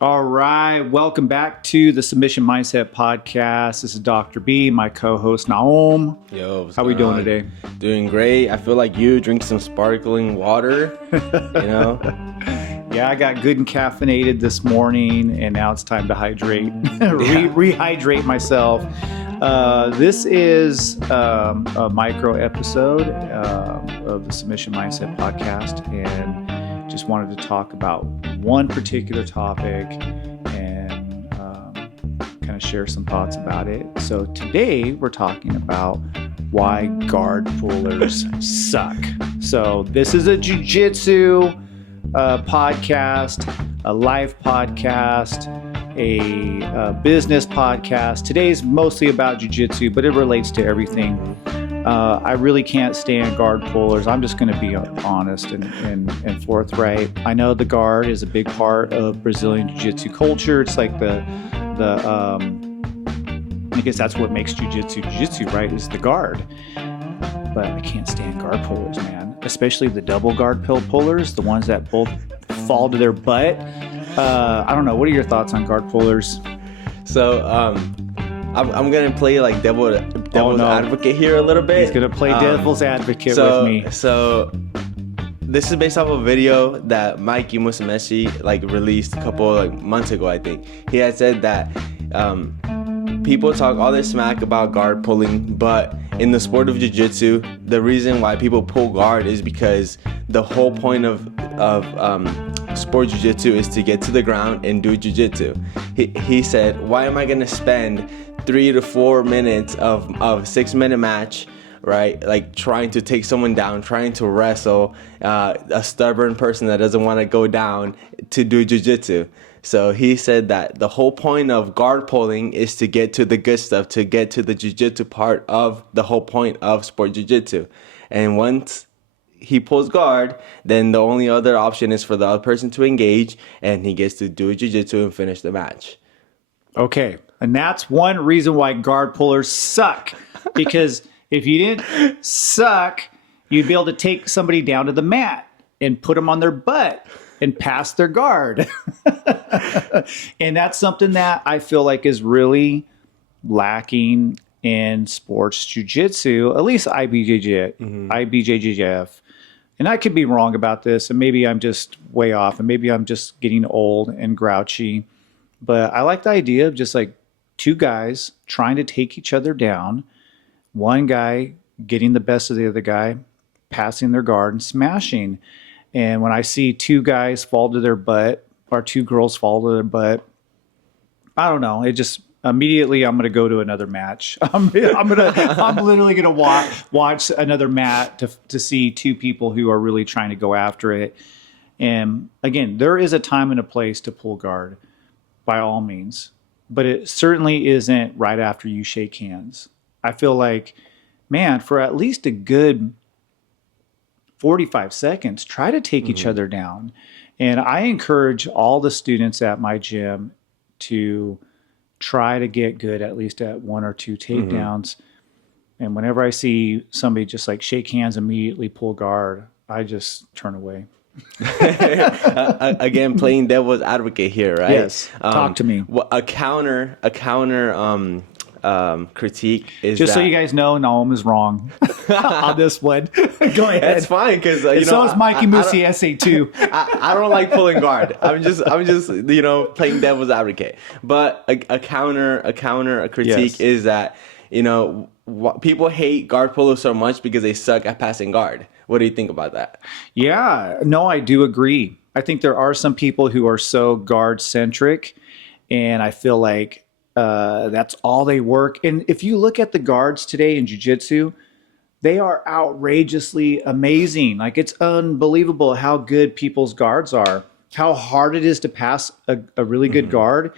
All right, welcome back to the Submission Mindset Podcast. This is Dr. B, my co-host Naom. Yo, how we doing today? Doing great. I feel like you drink some sparkling water, Yeah, I got good and caffeinated this morning, and now it's time to hydrate, rehydrate myself. This is a micro episode of the Submission Mindset Podcast, and just wanted to talk about one particular topic and kind of share some thoughts about it. So today we're talking about why guard pullers suck. So this is a jiu-jitsu podcast, a life podcast, a business podcast. Today's mostly about jiu-jitsu, but it relates to everything. I really can't stand guard pullers. I'm just going to be honest and forthright. I know the guard is a big part of Brazilian jiu-jitsu culture. It's like I guess that's what makes jiu-jitsu, right, is the guard. But I can't stand guard pullers, man. Especially the double guard pullers, the ones that both fall to their butt. I don't know. What are your thoughts on guard pullers? So, I'm gonna play like devil's advocate here a little bit. He's gonna play devil's advocate with me. So this is based off a video that Mikey Musumeci released a couple months ago, I think. He had said that people talk all this smack about guard pulling, but in the sport of jiu-jitsu, the reason why people pull guard is because the whole point of sport jiu-jitsu is to get to the ground and do jiu-jitsu. He said, why am I gonna spend 3 to 4 minutes of 6-minute match, right? Like trying to take someone down, trying to wrestle a stubborn person that doesn't want to go down to do jiu-jitsu. So he said that the whole point of guard pulling is to get to the good stuff, to get to the jiu-jitsu part of the whole point of sport jiu-jitsu. And once he pulls guard, then the only other option is for the other person to engage, and he gets to do jiu-jitsu and finish the match. Okay, and that's one reason why guard pullers suck. Because if you didn't suck, you'd be able to take somebody down to the mat and put them on their butt and pass their guard. And that's something that I feel like is really lacking in sports jiu-jitsu, at least IBJJF. And I could be wrong about this, and maybe I'm just way off, and maybe I'm just getting old and grouchy. But I like the idea of just like two guys trying to take each other down, one guy getting the best of the other guy, passing their guard and smashing. And when I see two guys fall to their butt or two girls fall to their butt, I don't know. It just immediately I'm going to go to another match. I'm literally going to watch another match to see two people who are really trying to go after it. And again, there is a time and a place to pull guard by all means, but it certainly isn't right after you shake hands. I feel like, man, for at least a good 45 seconds, try to take each other down. And I encourage all the students at my gym to try to get good at least at 1 or 2 takedowns. And whenever I see somebody just like shake hands, immediately pull guard, I just turn away. Again, playing devil's advocate here, right? Yes. Talk to me. A counter critique is just that, so you guys know, Naom is wrong on this one. Go ahead. That's fine because so is Mikey Musumeci too. I don't like pulling guard. I'm just playing devil's advocate. But a critique is that people hate guard pullers so much because they suck at passing guard. What do you think about that? Yeah, no, I do agree. I think there are some people who are so guard centric, and I feel like that's all they work. And if you look at the guards today in jiu-jitsu, they are outrageously amazing. Like, it's unbelievable how good people's guards are. How hard it is to pass a really good guard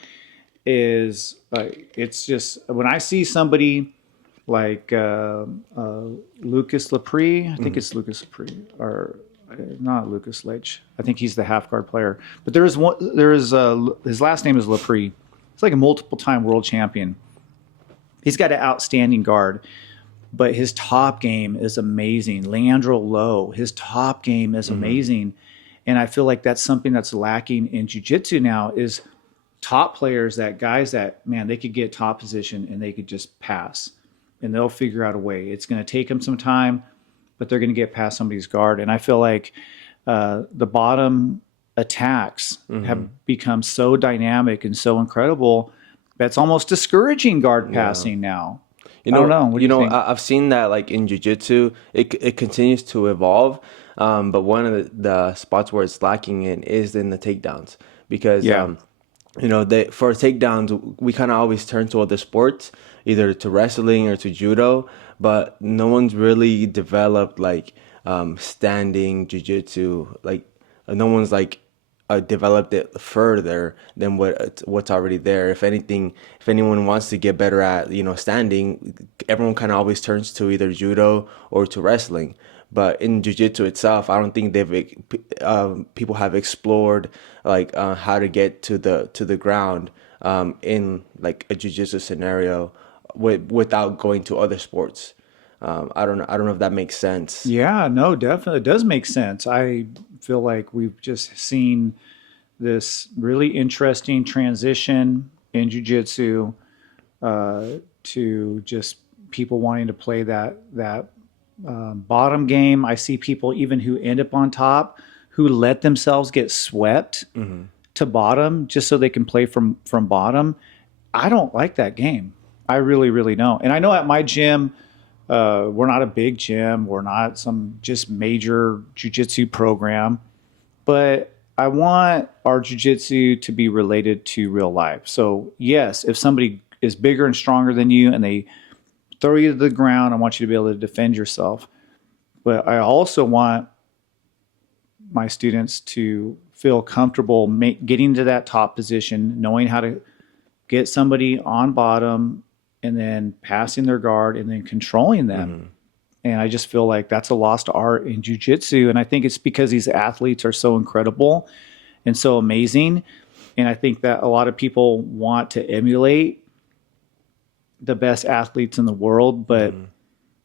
is it's just, when I see somebody like Lucas Lepre, I think it's Lucas Lepre, or not Lucas Leitch. I think he's the half guard player. But his last name is Lepre. He's like a multiple-time world champion. He's got an outstanding guard, but his top game is amazing. Leandro Lowe, his top game is amazing. And I feel like that's something that's lacking in jiu-jitsu now, is top players, that guys that, man, they could get top position and they could just pass and they'll figure out a way. It's going to take them some time, but they're going to get past somebody's guard. And I feel like the bottom attacks have become so dynamic and so incredible that's almost discouraging guard passing now. You know, I don't know. What do you think? I've seen that like in jiu-jitsu, it continues to evolve. But one of the spots where it's lacking in is in the takedowns because, for takedowns, we kind of always turn to other sports, either to wrestling or to judo, but no one's really developed like standing jiu-jitsu. Like no one's like developed it further than what's already there. If anything, if anyone wants to get better at standing, everyone kind of always turns to either judo or to wrestling. But in jiu-jitsu itself, I don't think people have explored like how to get to the ground in like a jiu-jitsu scenario without going to other sports. I don't know if that makes sense. Yeah, no, definitely. It does make sense. I feel like we've just seen this really interesting transition in jiu-jitsu to just people wanting to play that bottom game. I see people even who end up on top who let themselves get swept to bottom just so they can play from bottom. I don't like that game. I really, really don't. And I know at my gym, we're not a big gym. We're not some just major jiu-jitsu program, but I want our jiu-jitsu to be related to real life. So yes, if somebody is bigger and stronger than you and they throw you to the ground, I want you to be able to defend yourself. But I also want my students to feel comfortable getting to that top position, knowing how to get somebody on bottom and then passing their guard and then controlling them. And I just feel like that's a lost art in jiu-jitsu. And I think it's because these athletes are so incredible and so amazing. And I think that a lot of people want to emulate the best athletes in the world, but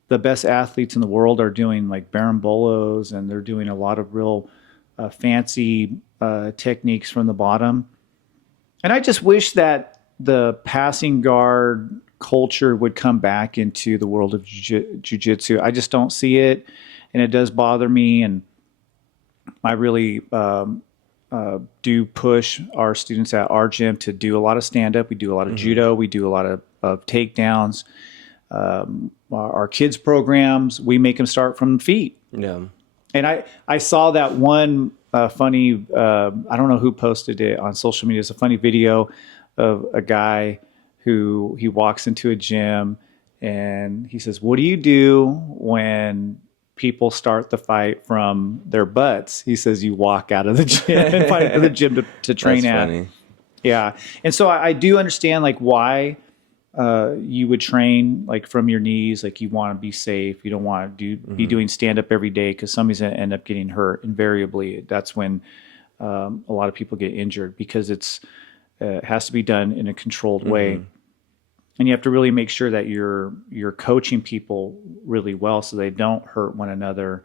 the best athletes in the world are doing like barambolos and they're doing a lot of real fancy techniques from the bottom. And I just wish that the passing guard culture would come back into the world of jiu-jitsu. I just don't see it, and it does bother me. And I really do push our students at our gym to do a lot of stand-up. We do a lot of judo. We do a lot of takedowns. Our kids programs, we make them start from feet. Yeah. And I saw that one funny, I don't know who posted it on social media. It's a funny video of a guy who he walks into a gym and he says, "What do you do when people start the fight from their butts?" He says, "You walk out of the gym and fight for the gym to train That's at." funny. Yeah. And so I do understand like why you would train like from your knees, like you want to be safe. You don't want to be doing stand up every day because somebody's going to end up getting hurt. Invariably, that's when a lot of people get injured because it has to be done in a controlled way. And you have to really make sure that you're coaching people really well so they don't hurt one another.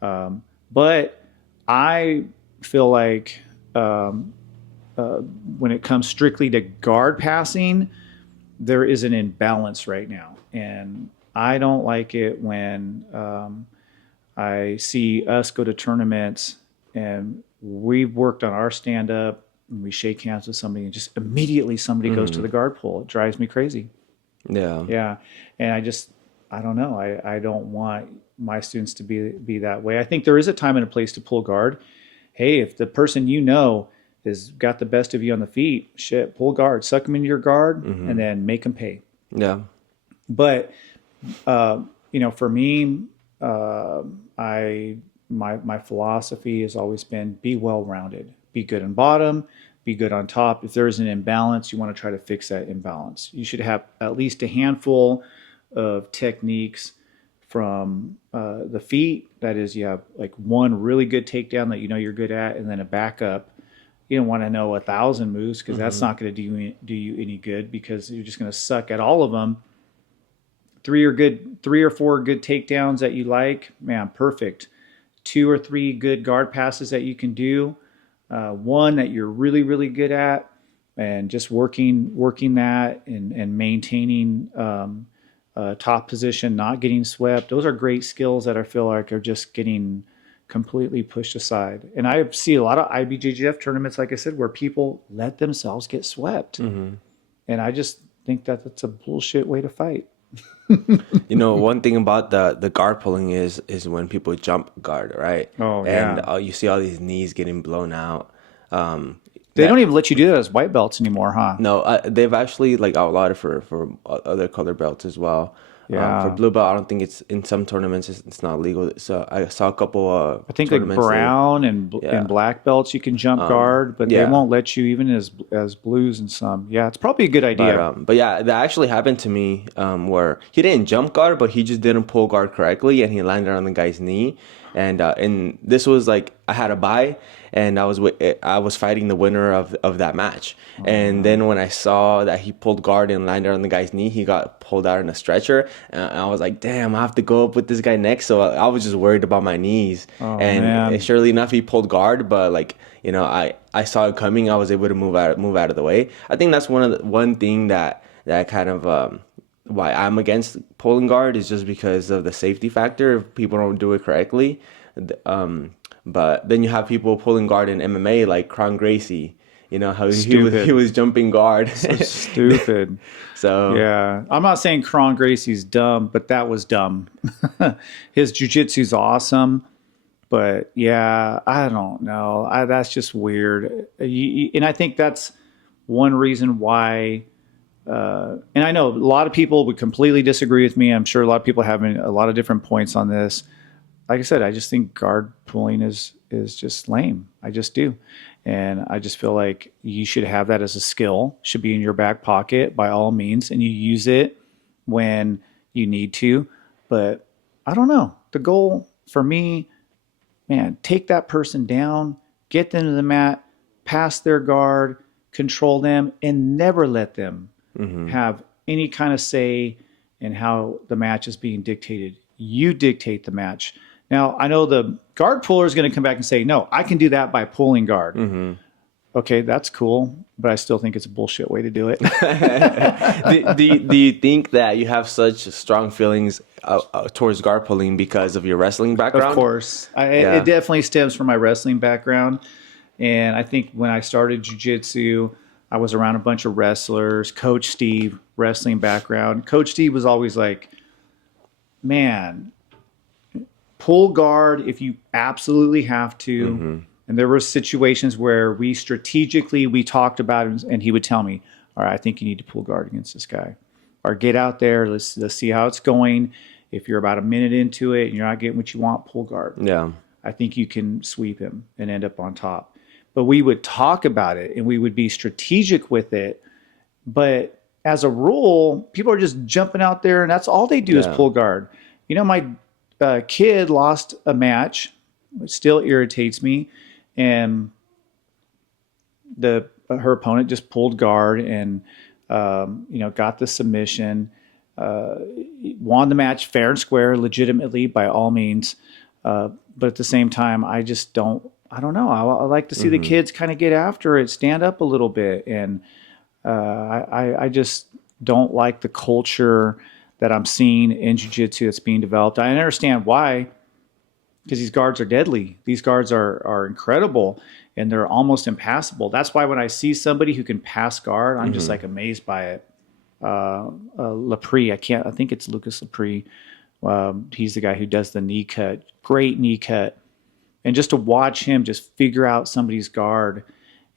But I feel like when it comes strictly to guard passing, there is an imbalance right now. And I don't like it when I see us go to tournaments and we've worked on our stand-up and we shake hands with somebody and just immediately somebody goes to the guard pole. It drives me crazy. Yeah. Yeah. And I don't know. I don't want my students to be that way. I think there is a time and a place to pull guard. Hey, if the person you know has got the best of you on the feet, shit, pull guard, suck them into your guard and then make them pay. Yeah. But, for me, my philosophy has always been be well-rounded, be good on bottom, be good on top. If there's an imbalance, you want to try to fix that imbalance. You should have at least a handful of techniques from the feet. That is, you have like one really good takedown that you know you're good at, and then a backup. You don't want to know 1,000 moves because that's not going to do you any good because you're just going to suck at all of them. 3 or 4 good takedowns that you like, man, perfect. 2 or 3 good guard passes that you can do. One that you're really, really good at, and just working that and maintaining top position, not getting swept. Those are great skills that I feel like are just getting completely pushed aside. And I see a lot of IBJJF tournaments, like I said, where people let themselves get swept. And I just think that that's a bullshit way to fight. You know, one thing about the guard pulling is when people jump guard, right? Oh, and yeah. you see all these knees getting blown out. They don't even let you do that as white belts anymore, huh? No, they've actually like outlawed it for other color belts as well. For Yeah. blue belt, I don't think it's in some tournaments it's not legal. So I saw a couple I think like tournaments. brown and Yeah. black belts you can jump guard, but they yeah. won't let you even as blues in some. Yeah, it's probably a good idea. But yeah, that actually happened to me where he didn't jump guard, but he just didn't pull guard correctly, and he landed on the guy's knee. And this was like I had a bye, and I was fighting the winner of that match. And then when I saw that he pulled guard and landed on the guy's knee, he got pulled out in a stretcher, and I was like, damn, I have to go up with this guy next. So I was just worried about my knees. Man. Surely enough, he pulled guard, but like, you know, I saw it coming. I was able to move out of the way. I think that's one thing that kind of why I'm against pulling guard is just because of the safety factor if people don't do it correctly. But then you have people pulling guard in MMA like Kron Gracie. You know how he was jumping guard. So stupid. So yeah, I'm not saying Kron Gracie's dumb, but that was dumb. His jiu-jitsu's awesome. But yeah, I don't know. That's just weird. And I think that's one reason why. And I know a lot of people would completely disagree with me. I'm sure a lot of people have a lot of different points on this. Like I said, I just think guard pulling is just lame. I just do. And I just feel like you should have that as a skill, should be in your back pocket by all means, and you use it when you need to. But I don't know. The goal for me, man, take that person down, get them to the mat, pass their guard, control them, and never let them have any kind of say in how the match is being dictated. You dictate the match. Now, I know the guard puller is going to come back and say, no, I can do that by pulling guard. Okay, that's cool, but I still think it's a bullshit way to do it. do you think that you have such strong feelings towards guard pulling because of your wrestling background? Of course. It definitely stems from my wrestling background. And I think when I started jiu-jitsu, I was around a bunch of wrestlers. Coach Steve, wrestling background. Coach Steve was always like, man, pull guard if you absolutely have to. And there were situations where we talked about it, and he would tell me, all right, I think you need to pull guard against this guy. Or get out there, let's see how it's going. If you're about a minute into it and you're not getting what you want, pull guard. Yeah. I think you can sweep him and end up on top. But we would talk about it and we would be strategic with it. But as a rule, people are just jumping out there and that's all they do is pull guard. You know, my kid lost a match, which still irritates me. And her opponent just pulled guard and, got the submission, won the match fair and square, legitimately by all means. But at the same time, I don't know. I like to see the kids kind of get after it, stand up a little bit. And I just don't like the culture that I'm seeing in jiu-jitsu that's being developed. I understand why, because these guards are deadly. These guards are incredible, and they're almost impassable. That's why when I see somebody who can pass guard, I'm just like amazed by it. Lapre, I think it's Lucas Lapre. He's the guy who does the knee cut. Great knee cut. And just to watch him just figure out somebody's guard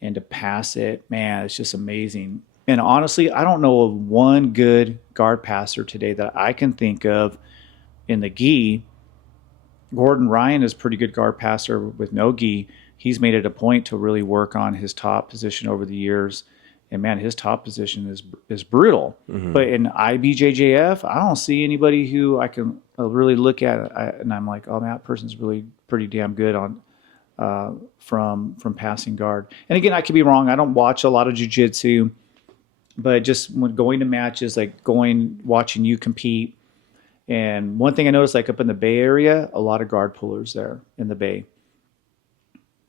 and to pass it, man, it's just amazing. And honestly, I don't know of one good guard passer today that I can think of in the gi. Gordon Ryan is a pretty good guard passer with no gi. He's made it a point to really work on his top position over the years. And man, his top position is brutal. But in IBJJF, I don't see anybody who I can really look at and I'm like, oh, man, that person's really pretty damn good on from passing guard. And again, I could be wrong. I don't watch a lot of jiu-jitsu, but just when going to matches, like watching you compete. And one thing I noticed, like up in the Bay Area, a lot of guard pullers there in the Bay.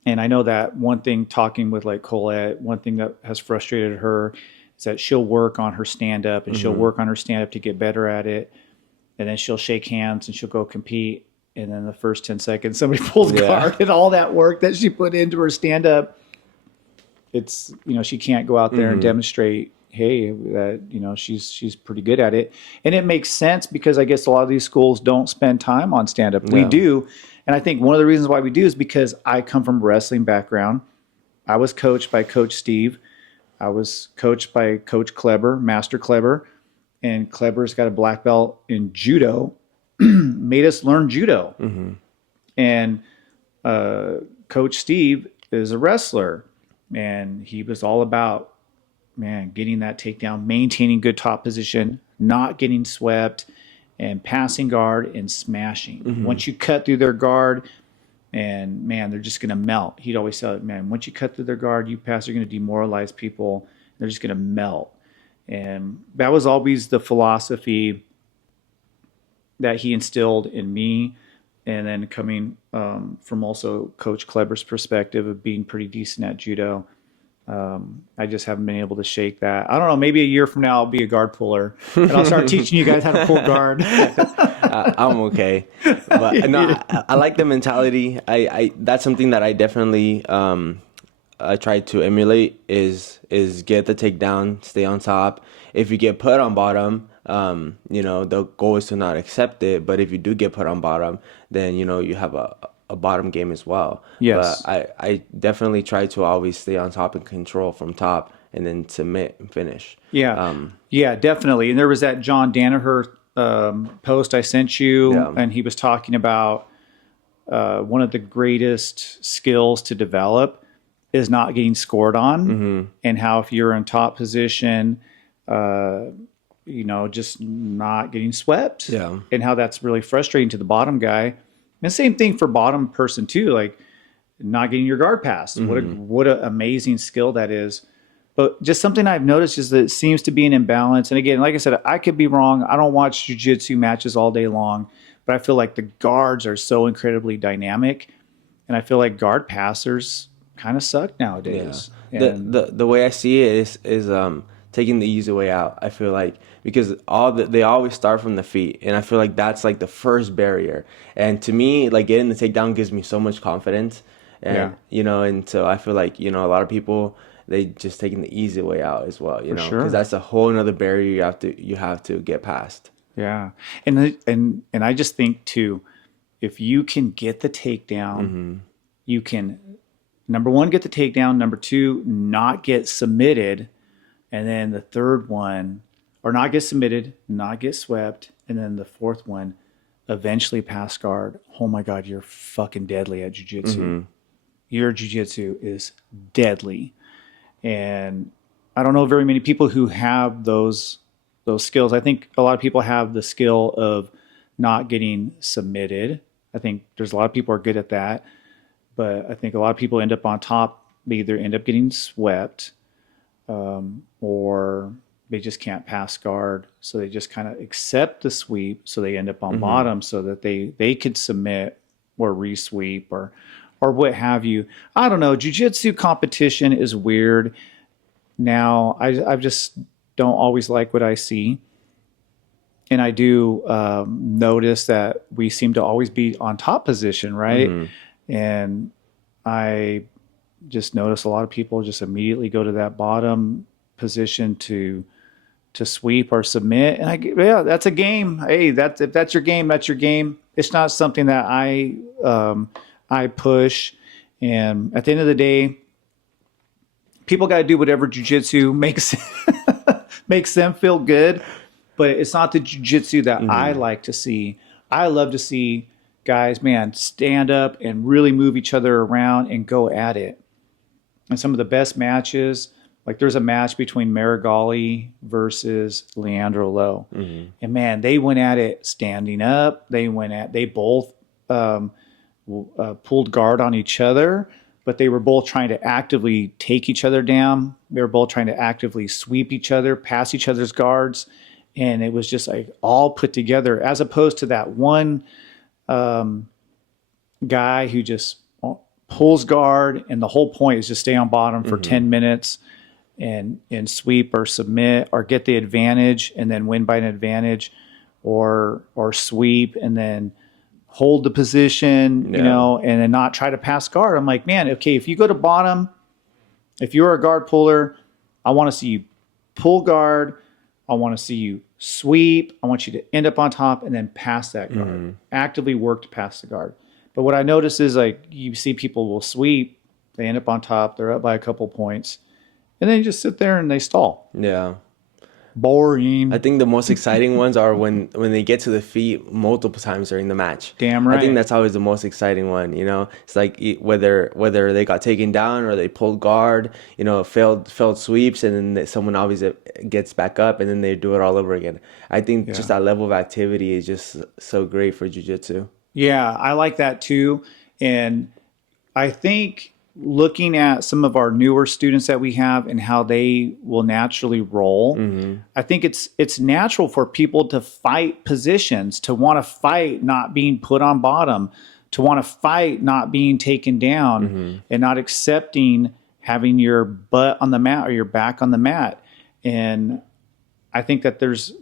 And I know that one thing, talking with like Colette, one thing that has frustrated her is that she'll work on her stand up and she'll work on her stand up to get better at it. And then she'll shake hands and she'll go compete. And then the first 10 seconds, somebody pulls guard, and all that work that she put into her stand up, it's, she can't go out there and demonstrate, hey, that, she's pretty good at it. And it makes sense because I guess a lot of these schools don't spend time on stand up. We do. And I think one of the reasons why we do is because I come from a wrestling background. I was coached by Coach Steve. I was coached by Coach Kleber, Master Kleber. And Kleber's got a black belt in judo, made us learn judo. And Coach Steve is a wrestler. And he was all about, getting that takedown, maintaining good top position, not getting swept, and passing guard and smashing. Once you cut through their guard, and they're just going to melt. He'd always say, once you cut through their guard, you pass, you're going to demoralize people. They're just going to melt. And that was always the philosophy that he instilled in me. And then coming from also Coach Kleber's perspective of being pretty decent at judo, I just haven't been able to shake that. I don't know. Maybe a year from now, I'll be a guard puller and I'll start teaching you guys how to pull guard. I'm okay, but no, I like the mentality. I that's something that I definitely I try to emulate is get the takedown, stay on top. If you get put on bottom, the goal is to not accept it. But if you do get put on bottom, then you have a bottom game as well. Yes. But I definitely try to always stay on top and control from top and then submit and finish. Yeah. Yeah, definitely. And there was that John Danaher post I sent you, and he was talking about one of the greatest skills to develop is not getting scored on, and how if you're in top position, just not getting swept, and how that's really frustrating to the bottom guy. And same thing for bottom person too, like not getting your guard passed. What an amazing skill that is. But just something I've noticed is that it seems to be an imbalance. And again, like I said, I could be wrong. I don't watch jiu-jitsu matches all day long, but I feel like the guards are so incredibly dynamic, and I feel like guard passers kind of suck nowadays. Yeah. The way I see it is taking the easy way out. I feel like because they always start from the feet, and I feel like that's like the first barrier. And to me, like getting the takedown gives me so much confidence, and and so I feel like a lot of people, they just taking the easy way out as well, because that's a whole another barrier you have to get past. Yeah, and I just think too, if you can get the takedown, you can, number one, get the takedown. Number two, not get submitted, and then the third one, or not get submitted, not get swept, and then the fourth one, eventually pass guard. Oh my God, you're fucking deadly at jiu-jitsu. Your jiu-jitsu is deadly. And I don't know very many people who have those skills. I think a lot of people have the skill of not getting submitted. I think there's a lot of people are good at that. But I think a lot of people end up on top. They either end up getting swept, or they just can't pass guard. So they just kind of accept the sweep. So they end up on bottom so that they could submit or re-sweep or what have you. I don't know. Jiu-jitsu competition is weird. Now, I just don't always like what I see. And I do notice that we seem to always be on top position, right? And I just notice a lot of people just immediately go to that bottom position to sweep or submit. And that's a game. Hey, if that's your game, that's your game. It's not something that I push. And at the end of the day, people got to do whatever jiu-jitsu makes them feel good. But it's not the jiu-jitsu that I like to see. I love to see guys, stand up and really move each other around and go at it. And some of the best matches, like there's a match between Marigali versus Leandro Lowe. And they went at it standing up. They both pulled guard on each other, but they were both trying to actively take each other down. They were both trying to actively sweep each other, pass each other's guards. And it was just like all put together, as opposed to that one guy who just pulls guard, and the whole point is just stay on bottom for 10 minutes and sweep or submit or get the advantage and then win by an advantage, or sweep and then hold the position, you know, and then not try to pass guard. I'm like, man, okay, if you go to bottom, if you're a guard puller, I want to see you pull guard. I want to see you sweep. I want you to end up on top and then pass that guard. Actively work to pass the guard. But what I notice is, like, you see people will sweep, they end up on top, they're up by a couple points, and then you just sit there and they stall. Yeah. Boring. I think the most exciting ones are when they get to the feet multiple times during the match. Damn right. I think that's always the most exciting one, you know? It's like whether they got taken down or they pulled guard, you know, failed sweeps, and then someone always gets back up and then they do it all over again. I think just that level of activity is just so great for jiu-jitsu. Yeah, I like that too. And I think looking at some of our newer students that we have and how they will naturally roll, I think it's natural for people to fight positions, to want to fight not being put on bottom, to want to fight not being taken down, and not accepting having your butt on the mat or your back on the mat. And I think that there's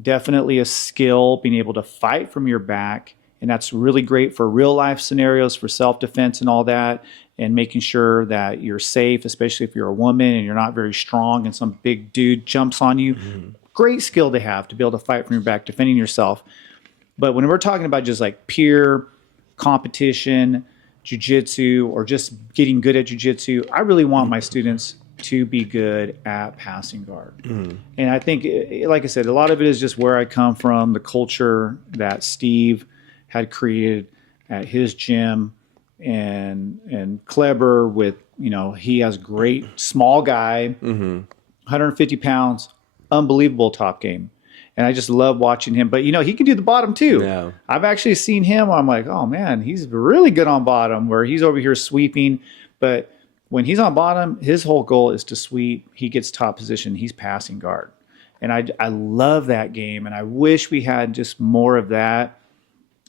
definitely a skill being able to fight from your back. And that's really great for real life scenarios, for self-defense and all that, and making sure that you're safe, especially if you're a woman and you're not very strong and some big dude jumps on you. Great skill to have, to be able to fight from your back, defending yourself. But when we're talking about just like pure competition, jiu-jitsu, or just getting good at jiu-jitsu, I really want my students to be good at passing guard. And I think, like I said, a lot of it is just where I come from, the culture that Steve had created at his gym, and Kleber with, you know, he has great small guy, 150 pounds, unbelievable top game. And I just love watching him. But, you know, he can do the bottom too. Yeah. I've actually seen him. I'm like, oh man, he's really good on bottom, where he's over here sweeping. But when he's on bottom, his whole goal is to sweep. He gets top position. He's passing guard. And I love that game. And I wish we had just more of that.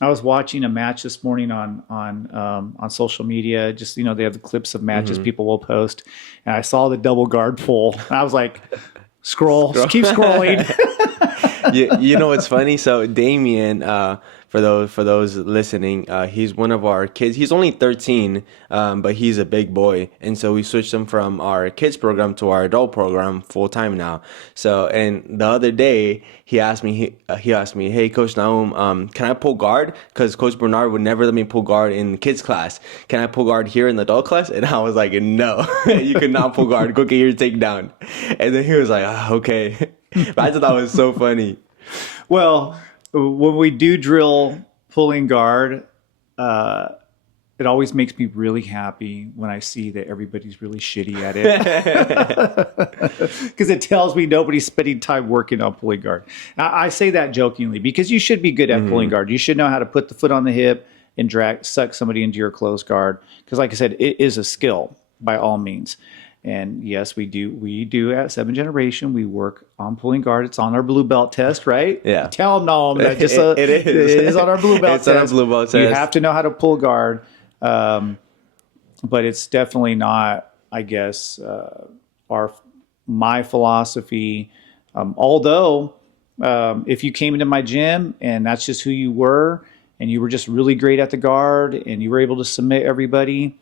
I was watching a match this morning on social media. Just, you know, they have the clips of matches people will post, and I saw the double guard pull. And I was like, keep scrolling. You know what's funny? So Damien, for those listening, he's one of our kids. He's only 13, but he's a big boy, and so we switched him from our kids program to our adult program full time now. So, and the other day he asked me, hey, Coach Naum, can I pull guard? Because Coach Bernard would never let me pull guard in kids class. Can I pull guard here in the adult class? And I was like, no, you cannot pull guard. Go get your takedown. And then he was like, okay. But I thought that was so funny. Well, when we do drill pulling guard, it always makes me really happy when I see that everybody's really shitty at it. Because it tells me nobody's spending time working on pulling guard. I say that jokingly, because you should be good at pulling guard. You should know how to put the foot on the hip and suck somebody into your closed guard. Because like I said, it is a skill by all means. And yes, we do at 7th Generation. We work on pulling guard. It's on our blue belt test, right? Yeah. Tell them, no, that just it is. It is on our blue belt test. It's on our blue belt test. You have to know how to pull guard, but it's definitely not, I guess, my philosophy. Although, if you came into my gym and that's just who you were, and you were just really great at the guard, and you were able to submit everybody,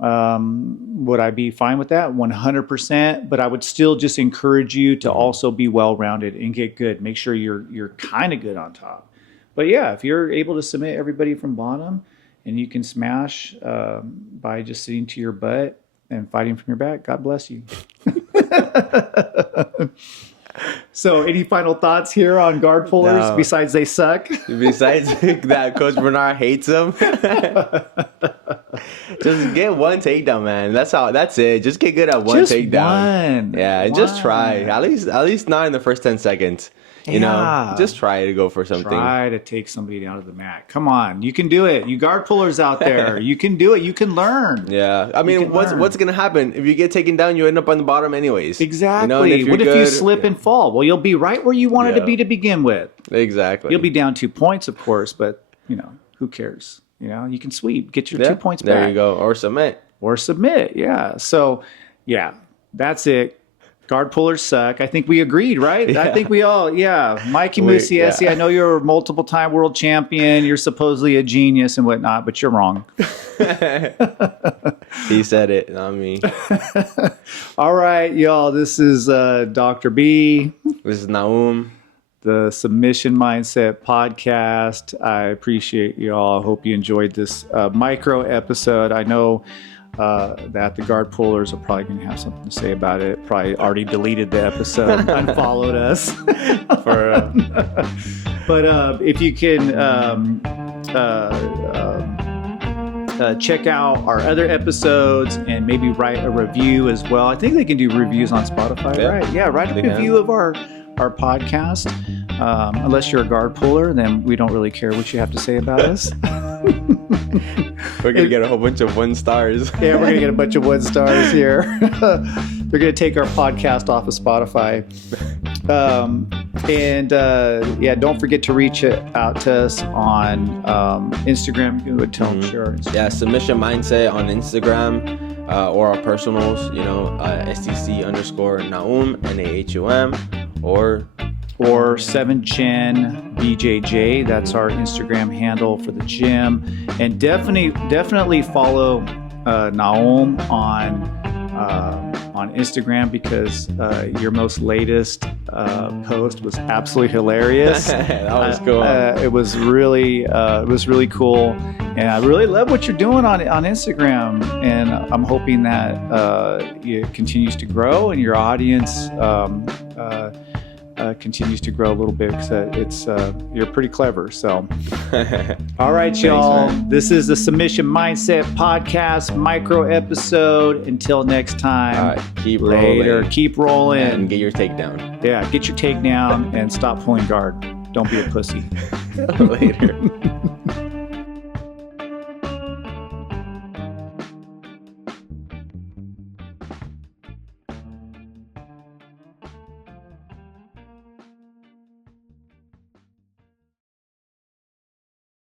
would I be fine with that? 100%. But I would still just encourage you to also be well-rounded and get good. Make sure you're kind of good on top. But yeah, if you're able to submit everybody from bottom, and you can smash by just sitting to your butt and fighting from your back, God bless you. So any final thoughts here on guard pullers besides they suck? Besides that Coach Bernard hates them. Just get one takedown, man. That's it. Just get good at one takedown. Just try. At least not in the first 10 seconds. You know, just try to go for something. Try to take somebody down to the mat. Come on, you can do it. You guard pullers out there, you can do it. You can learn. Yeah, I mean, what's gonna happen if you get taken down? You end up on the bottom anyways. Exactly. You know, what if you slip and fall? Well, you'll be right where you wanted to be to begin with. Exactly. You'll be down 2 points, of course, but you know, who cares? you can sweep, get your 2 points back. There you go. Or submit. Yeah. So, yeah, that's it. Guard pullers suck. I think we agreed, right? Yeah. I think we all, Mikey Musiesi, I know you're a multiple-time world champion. You're supposedly a genius and whatnot, but you're wrong. He said it, not me. All right, y'all. This is Dr. B. This is Naum. The Submission Mindset Podcast. I appreciate y'all. I hope you enjoyed this micro episode. I know that the guard pullers are probably going to have something to say about it. Probably already deleted the episode, unfollowed us. But if you can check out our other episodes and maybe write a review as well. I think they can do reviews on Spotify, right? Yeah, write a review of our podcast. Unless you're a guard puller, then we don't really care what you have to say about us. We're going to get a whole bunch of 1 stars. Yeah, we're going to get a bunch of 1 stars here. They're going to take our podcast off of Spotify. Don't forget to reach out to us on Instagram. You would tell them, sure. Yeah, Submission Mindset on Instagram. Or our personals, STC_Naum, NAHUM, or 7chin BJJ. That's our Instagram handle for the gym. And definitely follow Naum on Instagram, because your most latest post was absolutely hilarious. That was cool. It was really cool, and I really love what you're doing on Instagram. And I'm hoping that it continues to grow and your audience continues to grow a little bit, because you're pretty clever. So, all right, y'all. Thanks, this is the Submission Mindset Podcast micro episode. Until next time. All right, keep rolling. Keep rolling. And get your takedown. Yeah, get your takedown and stop pulling guard. Don't be a pussy. Later.